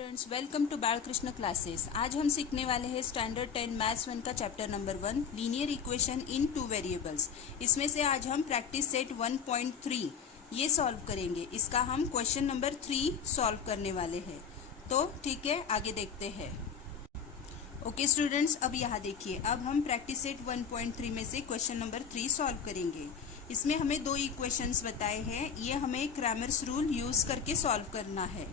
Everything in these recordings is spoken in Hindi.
Students, welcome to Balkrishna classes. आज हम सीखने वाले हैं स्टैंडर्ड 10 मैथ्स 1 का chapter number 1 linear equation in two variables. इसमें से आज हम प्रैक्टिस सेट 1.3 ये सॉल्व करेंगे। इसका हम क्वेश्चन नंबर 3 सॉल्व करने वाले हैं। तो ठीक है, आगे देखते हैं। ओके स्टूडेंट्स, अब यहाँ देखिए, अब हम प्रैक्टिस सेट 1.3 में से क्वेश्चन नंबर 3 सॉल्व करेंगे। इसमें हमें दो इक्वेशंस बताए हैं, ये हमें क्रैमर्स रूल यूज करके सॉल्व करना है।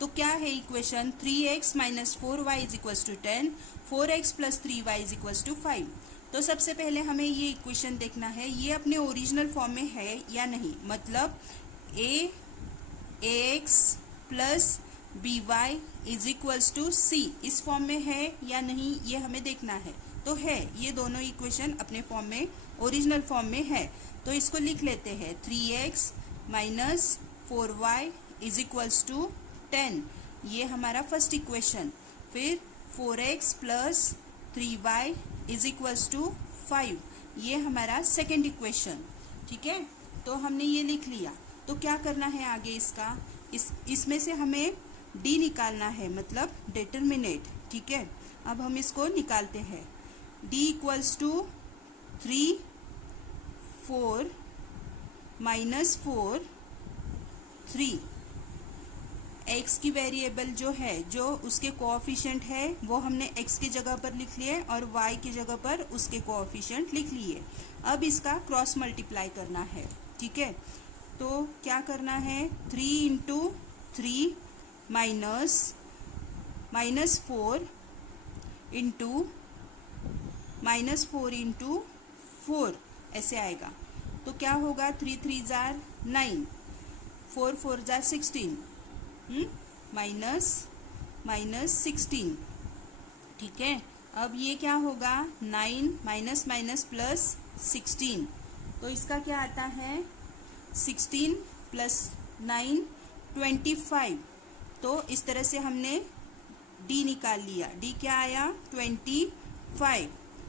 तो क्या है equation? 3x minus 4y is equals to 10, 4x plus 3y is equals to 5। तो सबसे पहले हमें ये इक्वेशन देखना है, ये अपने ओरिजिनल फॉर्म में है या नहीं। मतलब ax plus by is equals to c इस फॉर्म में है या नहीं, ये हमें देखना है। तो है, ये दोनों इक्वेशन अपने फॉर्म में, ओरिजिनल फॉर्म में है। तो इसको लिख लेते हैं, 3x minus 4y is equals to 10, ये हमारा फर्स्ट इक्वेशन। फिर 4x plus 3y is equals to 5, ये हमारा सेकेंड इक्वेशन। ठीक है, तो हमने ये लिख लिया। तो क्या करना है आगे इसका? इसमें से हमें d निकालना है, मतलब डिटर्मिनेट। ठीक है, अब हम इसको निकालते हैं। d equals to 3 4 minus 4 3। x की वेरिएबल जो है, जो उसके कोएफिशिएंट है, वो हमने x की जगह पर लिख लिए और y की जगह पर उसके कोएफिशिएंट लिख लिए। अब इसका क्रॉस मल्टीप्लाई करना है। ठीक है, तो क्या करना है? 3 इंटू 3 माइनस 4 इंटू -4 इंटू 4 ऐसे आएगा। तो क्या होगा? 3 3 जार 9, 4 4 जार 16, माइनस 16। ठीक है, अब ये क्या होगा? 9 माइनस माइनस प्लस 16। तो इसका क्या आता है? 16 प्लस 9 25। तो इस तरह से हमने d निकाल लिया। d क्या आया? 25।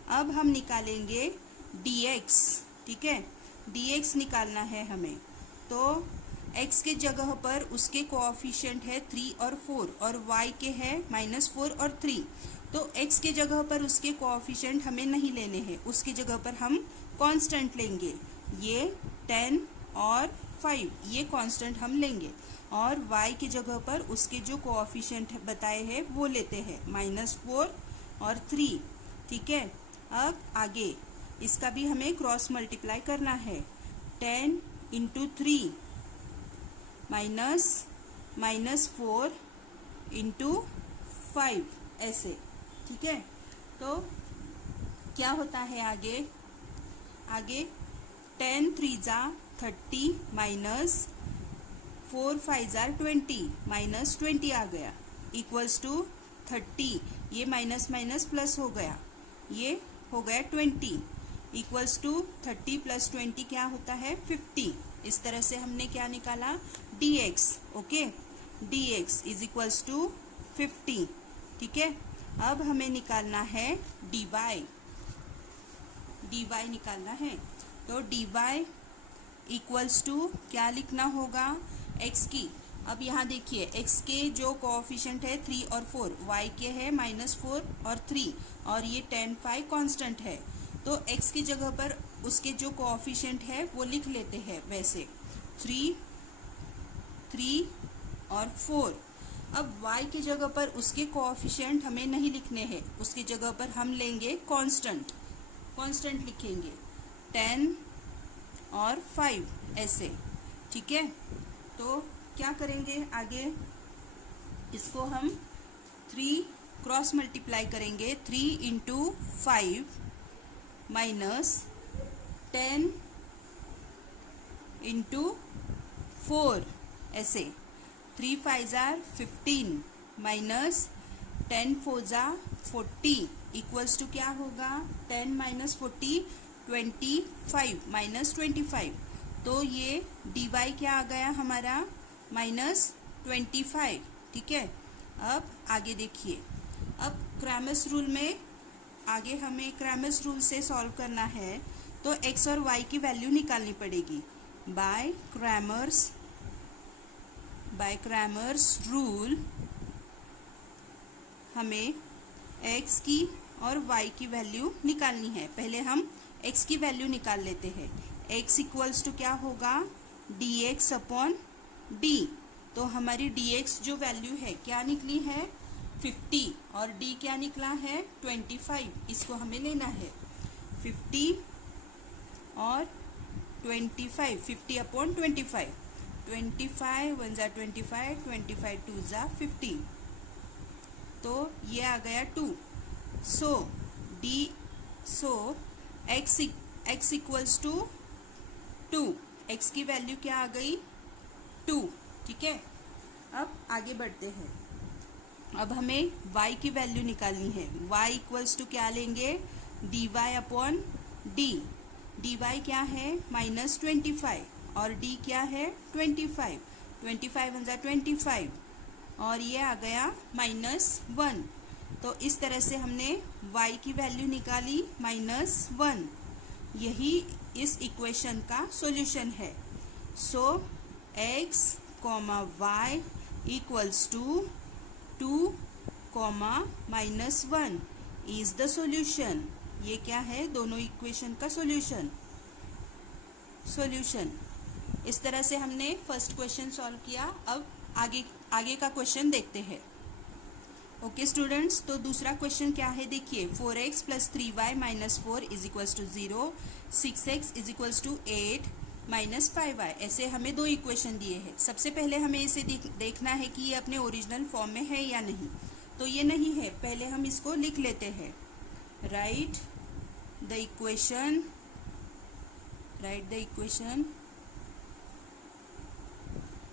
अब हम निकालेंगे dx। ठीक है, dx निकालना है हमें। तो x के जगह पर उसके कोएफिशिएंट है 3 और 4 और y के है -4 और 3। तो x के जगह पर उसके कोएफिशिएंट हमें नहीं लेने हैं, उसकी जगह पर हम कांस्टेंट लेंगे। ये 10 और 5 ये कांस्टेंट हम लेंगे, और y की जगह पर उसके जो कोएफिशिएंट बताए हैं वो लेते हैं, -4 और 3। ठीक है, अब आगे इसका भी हमें क्रॉस मल्टीप्लाई करना है। 10 इंटू 3 -4 इंटू 5 ऐसे। ठीक है, तो क्या होता है आगे? 10 3 जा 30 माइनस 4 5 जार 20, -20 आ गया, इक्वल्स टू 30। ये माइनस माइनस प्लस हो गया, ये हो गया 20, इक्वल्स टू 30 प्लस 20 क्या होता है? 50। इस तरह से हमने क्या निकाला? dx। Okay, dx is equals to 50। ठीक है, अब हमें निकालना है dy। dy निकालना है, तो dy इक्वल्स टू क्या लिखना होगा? x की। अब यहाँ देखिए, x के जो कोएफिशिएंट है 3 और 4, y के है -4 और 3, और ये 10 5 कांस्टेंट है। तो x की जगह पर उसके जो कोएफिशिएंट है वो लिख लेते हैं वैसे, 3 और 4। अब y की जगह पर उसके कोएफिशिएंट हमें नहीं लिखने हैं, उसकी जगह पर हम लेंगे कांस्टेंट लिखेंगे, 10 और 5 ऐसे। ठीक है, तो क्या करेंगे आगे? इसको हम 3 क्रॉस मल्टीप्लाई करेंगे, 3 इंटू 5 माइनस 10 इंटू 4 ऐसे। 3 5 जार 15 माइनस 10 4 जा 40, इक्वल्स टू क्या होगा? 10 माइनस 40 25 माइनस 25। तो ये dy क्या आ गया हमारा? -25। ठीक है, अब आगे देखिए, अब क्रैमर्स रूल में आगे हमें क्रैमर्स रूल से सॉल्व करना है। तो x और y की वैल्यू निकालनी पड़ेगी बाय क्रैमर्स रूल। हमें x की और y की वैल्यू निकालनी है। पहले हम x की वैल्यू निकाल लेते हैं। x इक्वल्स टू क्या होगा, dx अपॉन d। तो हमारी dx जो वैल्यू है क्या निकली है, 50, और d क्या निकला है, 25। इसको हमें लेना है 50 और 25, 50 अपॉन 25, 25 1 ज़ा 25, 25 2 ज़ा 50, तो ये आ गया 2। सो x इक्वल्स टू 2, x की वैल्यू क्या आ गई, 2। ठीक है, अब आगे बढ़ते हैं। अब हमें y की वैल्यू निकालनी है। y इक्वल्स टू क्या लेंगे, dy अपॉन d। dy क्या है, -25, और d क्या है, 25, 25 1 ज़ा 25, और ये आ गया -1। तो इस तरह से हमने y की वैल्यू निकाली -1। यही इस इक्वेशन का सॉल्यूशन है। So x, y equals to 2, -1 is the solution. ये क्या है, दोनों इक्वेशन का सॉल्यूशन। इस तरह से हमने फर्स्ट क्वेश्चन सॉल्व किया। अब आगे का क्वेश्चन देखते हैं। ओके स्टूडेंट्स, तो दूसरा क्वेश्चन क्या है, देखिए 4x + 3y - 4 = 0, 6x = 8 - 5y। ऐसे हमें दो इक्वेशन दिए हैं। सबसे पहले हमें इसे देखना है कि ये अपने ओरिजिनल फॉर्म में है या नहीं। तो ये नहीं है, पहले हम इसको लिख लेते हैं। Right the equation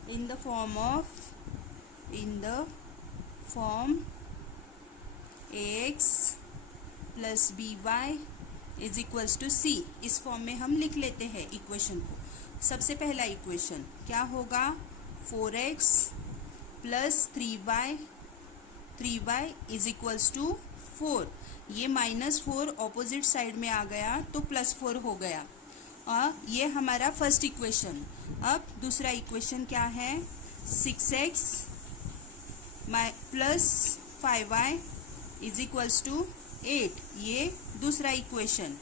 in the form ax + by = c। इस फॉर्म में हम लिख लेते हैं इक्वेशन को। सबसे पहला इक्वेशन क्या होगा, 4x + 3y = 4। ये -4 ऑपोजिट साइड में आ गया तो +4 हो गया। ये हमारा फर्स्ट इक्वेशन। अब दूसरा इक्वेशन क्या है, 6x + 5y = 8। ये दूसरा इक्वेशन।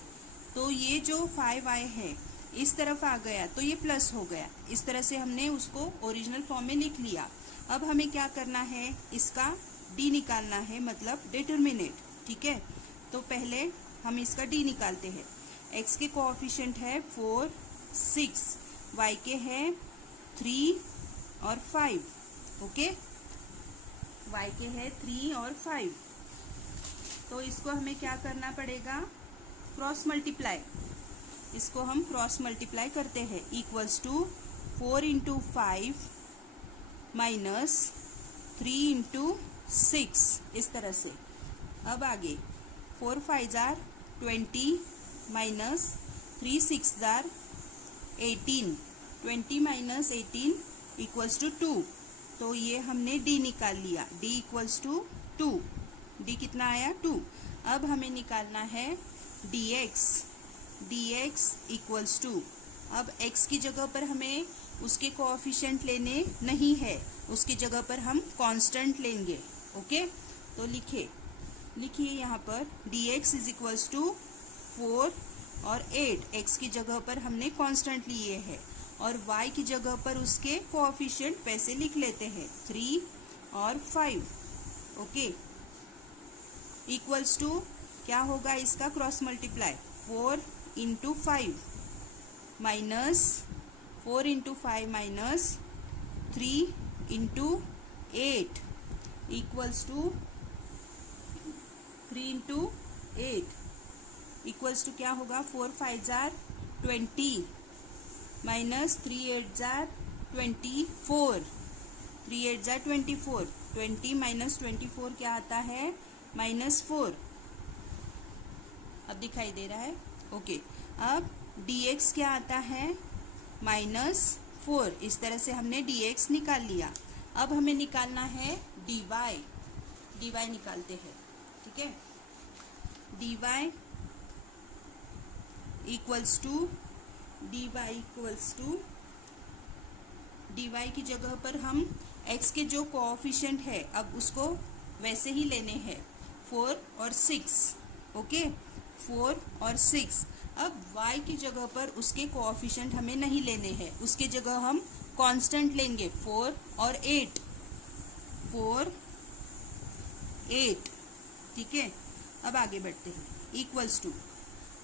तो ये जो 5y है इस तरफ आ गया तो ये प्लस हो गया। इस तरह से हमने उसको ओरिजिनल फॉर्म में लिख लिया। अब हमें क्या करना है, इसका d निकालना है, मतलब डिटर्मिनेंट। ठीक है, तो पहले हम इसका d निकालते हैं। x के कोएफिशिएंट है 4, 6, y के है 3 और 5। ओके, y के है 3 और 5। तो इसको हमें क्या करना पड़ेगा, क्रॉस मल्टीप्लाई। इसको हम क्रॉस मल्टीप्लाई करते हैं। इक्वल्स टू 4 × 5 - 3 × 6, इस तरह से। अब आगे 4 5 ज़ार 20 -3 6 ज़ार 18, 20 - 18 = 2। तो ये हमने d निकाल लिया। d = 2। d कितना आया, 2। अब हमें निकालना है dx = अब x की जगह पर हमें उसके कोएफिशिएंट लेने नहीं है, उसकी जगह पर हम कांस्टेंट लेंगे। ओके, तो लिखिए यहाँ पर dx = 4 और 8। x की जगह पर हमने कांस्टेंट लिए है, और y की जगह पर उसके कोएफिशिएंट वैसे लिख लेते हैं, 3 और 5। ओके, इक्वल्स टू क्या होगा, इसका cross multiply 4 × 5 -4 × 5 - 3 × 8 equals to 3 × 8 equals to क्या होगा, 4 5 ज़ार 20 -3 8 ज़ार 24, 3 8 ज़ार 24, 20 - 24 क्या आता है, -4। अब दिखाई दे रहा है। ओके, अब dx क्या आता है, -4। इस तरह से हमने dx निकाल लिया। अब हमें निकालना है dy निकालते हैं। ठीक है, dy इक्वल्स टू dy की जगह पर हम x के जो कोएफिशिएंट है, अब उसको वैसे ही लेने हैं 4 और 6। ओके, 4 और 6। अब y की जगह पर उसके कोएफिशिएंट हमें नहीं लेने हैं, उसके जगह हम कांस्टेंट लेंगे 4 और 8। 4 8, ठीक है। अब आगे बढ़ते हैं। इक्वल्स टू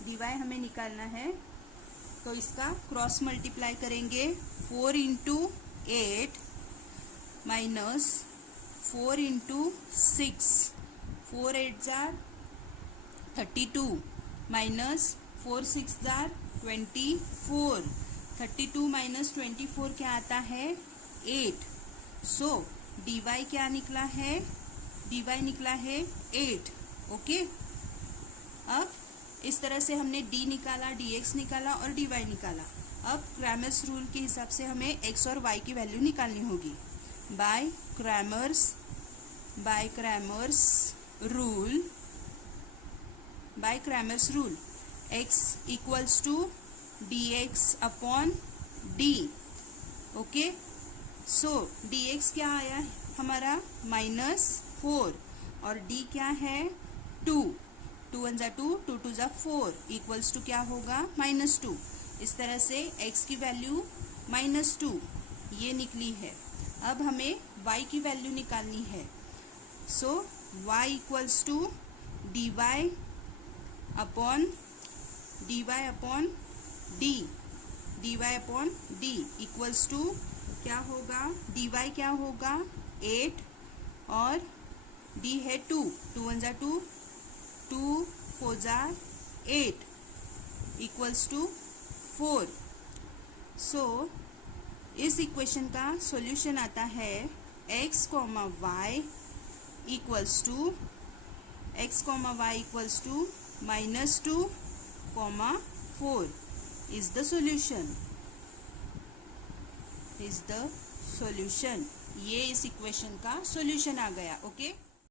dy हमें निकालना है, तो इसका क्रॉस मल्टीप्लाई करेंगे 4 into 8 minus 4 into 6। 4 8 jar 32 minus 4 6 jar 24। 32 minus 24 क्या आता है 8। सो dy क्या निकला है, dy निकला है 8। ओके, अब इस तरह से हमने d निकाला, dx निकाला और dy निकाला। अब क्रैमर्स रूल के हिसाब से हमें x और y की वैल्यू निकालनी होगी। By Cramer's rule x equals to dx upon d। Okay, so dx क्या आया हमारा -4 और d क्या है 2। 2 1 जा 2, 2 2 जा 4 इक्वल्स टू क्या होगा -2। इस तरह से x की वैल्यू -2 ये निकली है। अब हमें y की वैल्यू निकालनी है। So y equals to dy upon d equals to क्या होगा, dy क्या होगा 8 और d है 2। 2 1 जा 2, 2 4 जा 8 इक्वल्स टू 4। सो इस इक्वेशन का सॉल्यूशन आता है x, y equals to -2, 4 is the solution. ये इस इक्वेशन का सॉल्यूशन आ गया। ओके।